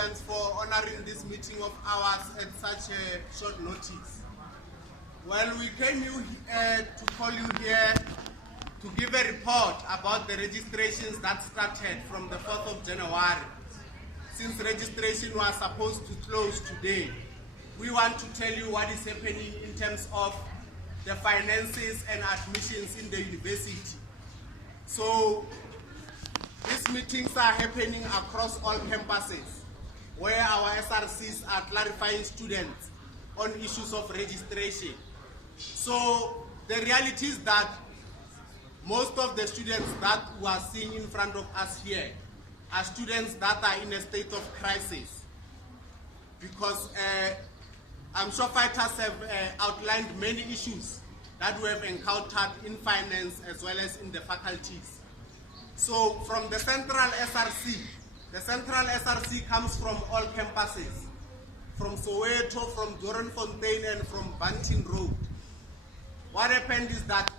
students, for honoring this meeting of ours at such a short notice. Well, we came to call you here to give a report about the registrations that started from the 4th of January. Since registration was supposed to close today, we want to tell you what is happening in terms of the finances and admissions in the university. So these meetings are happening across all campuses where our SRCs are clarifying students on issues of registration. So the reality is that most of the students that we are seeing in front of us here are students that are in a state of crisis, because I'm sure fighters have outlined many issues that we have encountered in finance as well as in the faculties. So from the central SRC comes from all campuses, from Soweto, from Doornfontein, and from Banting Road. What happened is that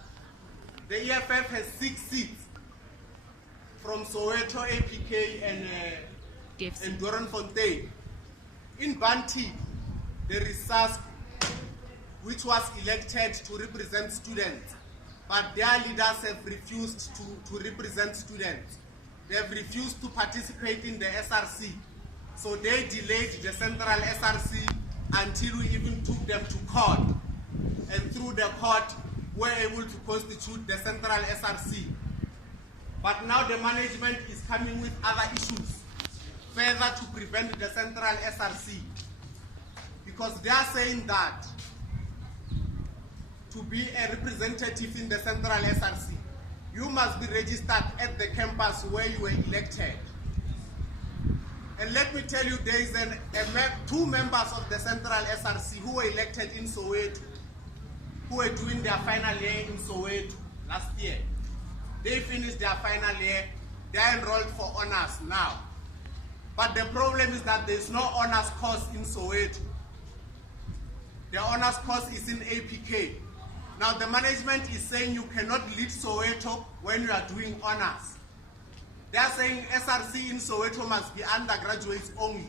the EFF has 6 seats from Soweto, APK, and Doornfontein. In Banting, there is SASP, which was elected to represent students, but their leaders have refused to represent students. They have refused to participate in the SRC. So they delayed the central SRC until we even took them to court. And through the court, we were able to constitute the central SRC. But now the management is coming with other issues further to prevent the central SRC. Because they are saying that to be a representative in the central SRC, you must be registered at the campus where you were elected. And let me tell you, there is 2 members of the central SRC who were elected in Soweto, who were doing their final year in Soweto last year. They finished their final year, they are enrolled for honors now. But the problem is that there is no honors course in Soweto. The honors course is in APK. Now the management is saying you cannot lead Soweto when you are doing honors. They are saying SRC in Soweto must be undergraduates only.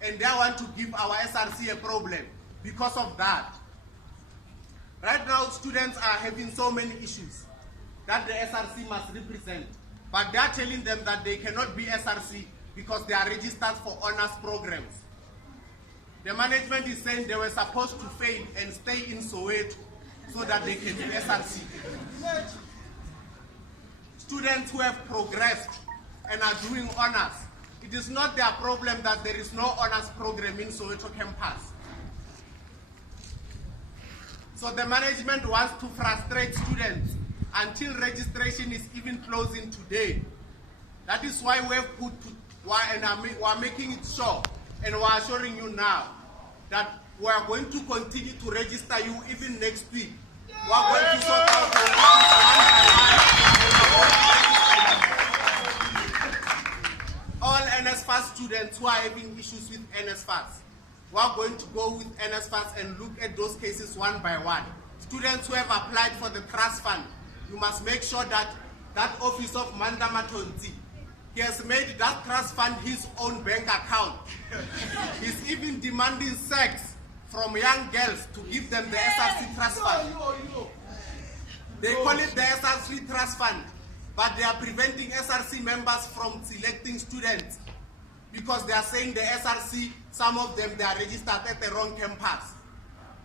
And they want to give our SRC a problem because of that. Right now, students are having so many issues that the SRC must represent. But they are telling them that they cannot be SRC because they are registered for honors programs. The management is saying they were supposed to fail and stay in Soweto so that they can do SRC. Students who have progressed and are doing honors, it is not their problem that there is no honors program in Soweto campus. So the management wants to frustrate students until registration is even closing today. That is why we have we are making it sure, and we are assuring you now that we are going to continue to register you even next week. We are going to sort out the all NSFAS students who are having issues with NSFAS. We are going to go with NSFAS and look at those cases one by one. Students who have applied for the trust fund, you must make sure that that office of Manda Matonzi, he has made that trust fund his own bank account. He's even demanding sex from young girls to give them the SRC trust fund. They call it the SRC trust fund, but they are preventing SRC members from selecting students because they are saying the SRC, some of them, they are registered at the wrong campus.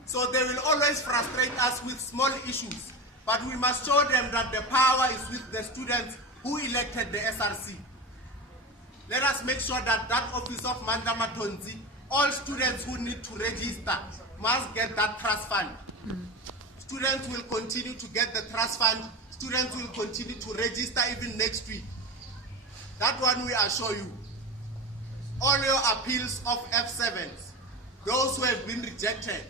So they will always frustrate us with small issues, but we must show them that the power is with the students who elected the SRC. Let us make sure that that office of Manda Matonzi, all students who need to register must get that trust fund. Students will continue to get the trust fund. Students will continue to register even next week. That one we assure you. All your appeals of F7s, those who have been rejected,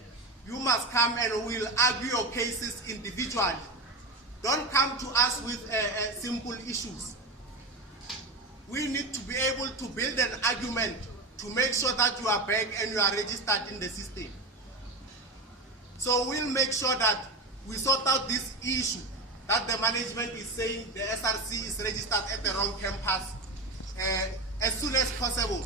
you must come and we'll argue your cases individually. Don't come to us with simple issues. We need to be able to build an argument to make sure that you are back and you are registered in the system. So we'll make sure that we sort out this issue that the management is saying the SRC is registered at the wrong campus as soon as possible.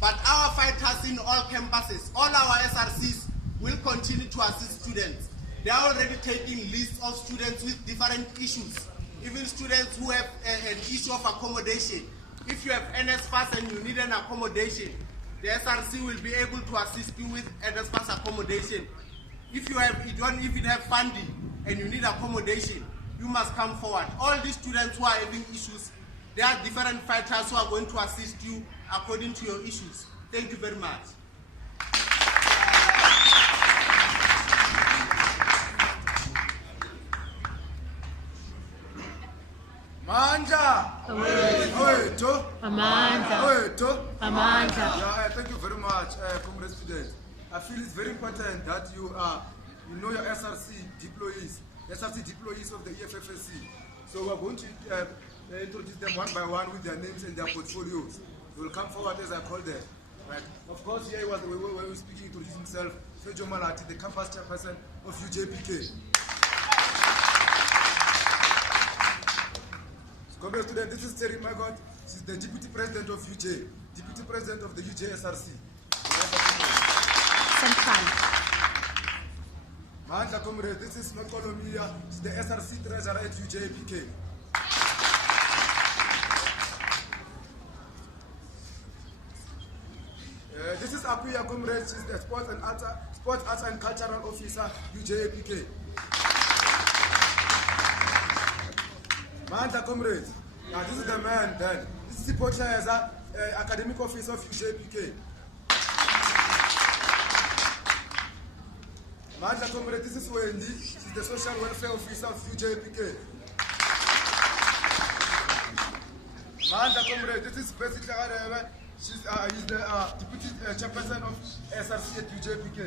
But our fighters in all campuses, all our SRCs will continue to assist students. They are already taking lists of students with different issues, even students who have an issue of accommodation. If you have NSFAS and you need an accommodation, the SRC will be able to assist you with NSFAS accommodation. If you don't even have funding and you need accommodation, you must come forward. All these students who are having issues, there are different fighters who are going to assist you according to your issues. Thank you very much. Amandla. Wethu. Amandla. Yeah, thank you very much, comrade students. I feel it's very important that you know your SRC deployees of the EFFSC. So we're going to introduce them one by one with their names and their portfolios. They will come forward as I call them. Right. Of course, here was when we were speaking, introducing himself, Fejo Malati, the campus chairperson of UJ APK. Comrade student, this is Terry Magot. She's the deputy president of UJ, deputy president of the UJ SRC. Mandla comrade, this is Makolomia. She's the SRC treasurer at UJ APK. This is Akuya comrade. She's the sports arts and cultural officer UJ APK. Mandla comrade. Now this is the man then. This is Sipocha as academic officer of UJ APK. Mandla comrade, this is Wendy. She's the social welfare officer of UJ APK. Mandla comrade, this is Besita Areva. She's the deputy chairperson of SRC at UJ APK.